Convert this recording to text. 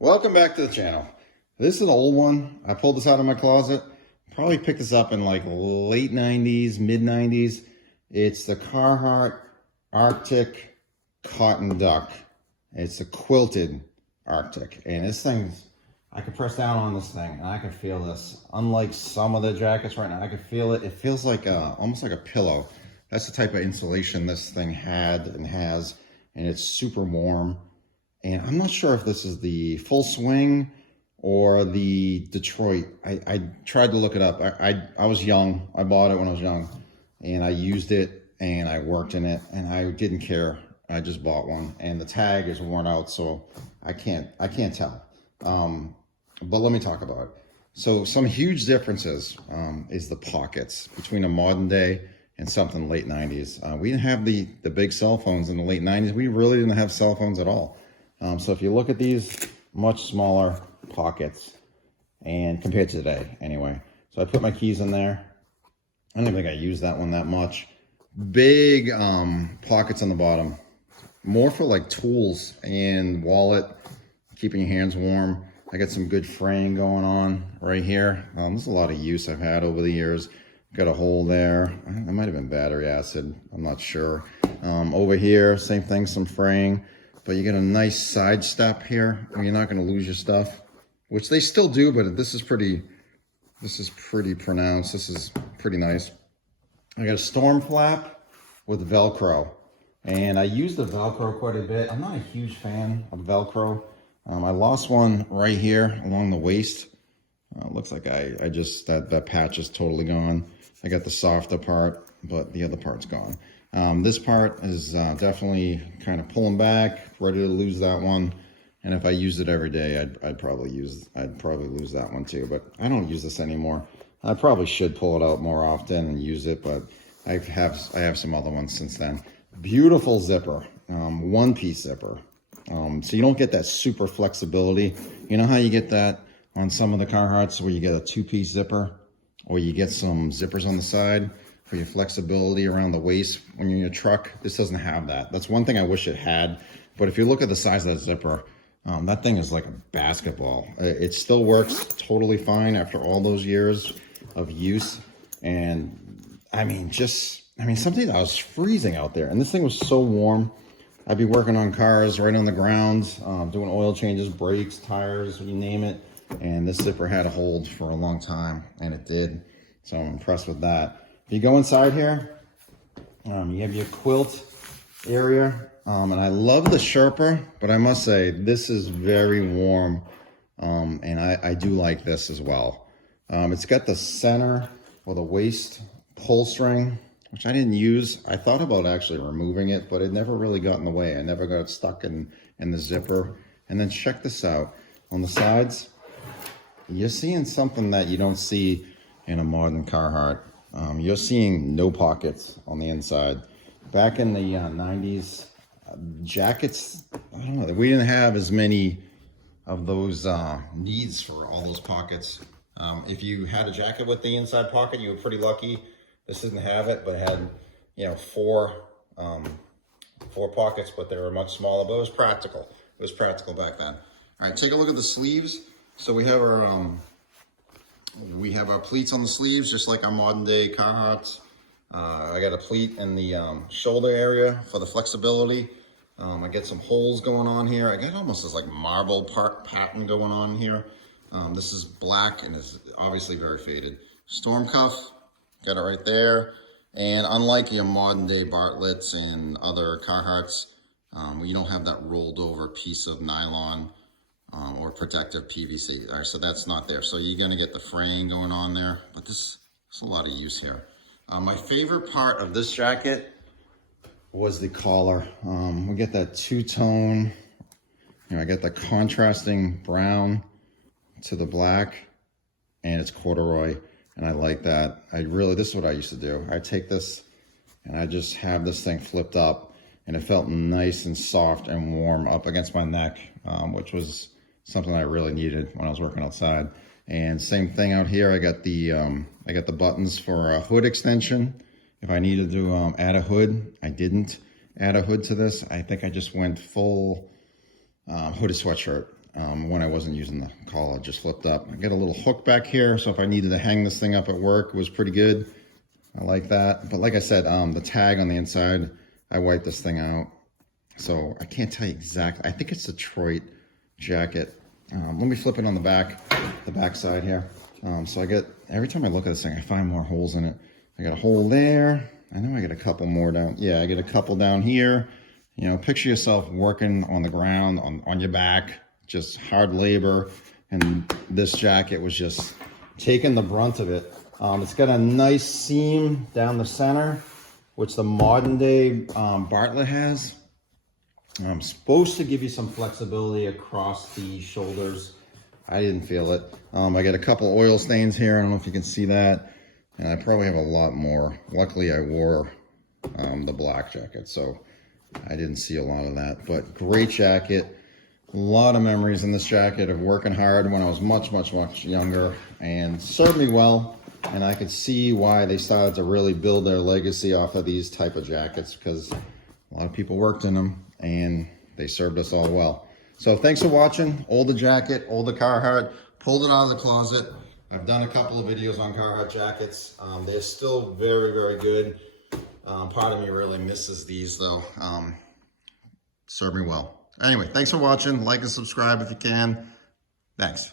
Welcome back to the channel. This is an old one. I pulled this out of my closet. Probably picked this up in like late 90s, mid 90s. It's the Carhartt Arctic Cotton Duck. It's a quilted Arctic. And this thing, I can press down on this thing and I can feel this. Unlike some of the jackets right now, I can feel it. It feels like almost like a pillow. That's the type of insulation this thing had and has. And it's super warm. And I'm not sure if this is the Full Swing or the Detroit. I tried to look it up. I was young. I bought it when I was young. And I used it and I worked in it. And I didn't care. I just bought one. And the tag is worn out, so I can't tell. But let me talk about it. So some huge differences is the pockets between a modern day and something late 90s. We didn't have the big cell phones in the late 90s. We really didn't have cell phones at all. So if you look at these, much smaller pockets, and compared to today, anyway. So I put my keys in there. I don't think I used that one that much. Big pockets on the bottom, more for like tools and wallet, keeping your hands warm. I got some good fraying going on right here. There's a lot of use I've had over the years. Got a hole there. That might have been battery acid. I'm not sure. Over here, same thing, some fraying. But you get a nice side step here where you're not going to lose your stuff, which they still do, but this is pretty pronounced. This is pretty nice. I got a storm flap with Velcro, and I use the Velcro quite a bit. I'm not a huge fan of Velcro. I lost one right here along the waist. Looks like I just, that patch is totally gone. I got the softer part, but the other part's gone. This part is definitely kind of pulling back, ready to lose that one. And if I used it every day, I'd probably lose that one too. But I don't use this anymore. I probably should pull it out more often and use it, but I have some other ones since then. Beautiful zipper, one-piece zipper. So you don't get that super flexibility. You know how you get that on some of the Carhartts where you get a two-piece zipper, or you get some zippers on the side for your flexibility around the waist when you're in your truck. This doesn't have that. That's one thing I wish it had. But if you look at the size of that zipper, that thing is like a basketball. It still works totally fine after all those years of use. And I mean, something that was freezing out there. And this thing was so warm. I'd be working on cars right on the ground, doing oil changes, brakes, tires, you name it. And this zipper had a hold for a long time, and it did. So I'm impressed with that. If you go inside here, you have your quilt area. And I love the Sherpa, but I must say, this is very warm. And I do like this as well. It's got the center or the waist pull string, which I didn't use. I thought about actually removing it, but it never really got in the way. I never got stuck in the zipper. And then check this out. On the sides, you're seeing something that you don't see in a modern Carhartt. You're seeing no pockets on the inside. Back in the 90s, jackets, I don't know, we didn't have as many of those needs for all those pockets. If you had a jacket with the inside pocket, you were pretty lucky. This didn't have it, but it had, four pockets, but they were much smaller, but it was practical. It was practical back then. All right, take a look at the sleeves. So we have our pleats on the sleeves, just like our modern day Carhartts. I got a pleat in the shoulder area for the flexibility. I get some holes going on here. I got almost this like marble pattern going on here. This is black and is obviously very faded. Storm cuff, got it right there. And unlike your modern day Bartletts and other Carhartts, you don't have that rolled over piece of nylon or protective PVC. All right, so that's not there. So you're gonna get the fraying going on there, but this is a lot of use here. My favorite part of this jacket was the collar. We get that two-tone, I got the contrasting brown to the black, and it's corduroy, and I like that. This is what I used to do. I take this and I just have this thing flipped up, and it felt nice and soft and warm up against my neck, which was something I really needed when I was working outside. And same thing out here. I got the buttons for a hood extension. If I needed to add a hood, I didn't add a hood to this. I think I just went full hooded sweatshirt. when I wasn't using the collar, just flipped up. I got a little hook back here, so if I needed to hang this thing up at work, it was pretty good. I like that. But like I said, the tag on the inside, I wiped this thing out. So I can't tell you exactly. I think it's Detroit jacket. Let me flip it on the back side here. So I get, every time I look at this thing, I find more holes in it. I got a hole there. I know I get a couple more down. Yeah, I get a couple down here. You know, picture yourself working on the ground, on your back, just hard labor. And this jacket was just taking the brunt of it. It's got a nice seam down the center, which the modern day Bartlett has. Supposed to give you some flexibility across the shoulders. I didn't feel it. I got a couple oil stains here. I don't know if you can see that. And I probably have a lot more. Luckily, I wore the black jacket, so I didn't see a lot of that. But great jacket. A lot of memories in this jacket of working hard when I was much, much, much younger, and served me well. And I could see why they started to really build their legacy off of these type of jackets, because a lot of people worked in them and they served us all well. So thanks for watching. Older jacket, older Carhartt. Pulled it out of the closet. I've done a couple of videos on Carhartt jackets. They're still very, very good. Part of me really misses these though. Served me well. Anyway, thanks for watching. Like and subscribe if you can. Thanks.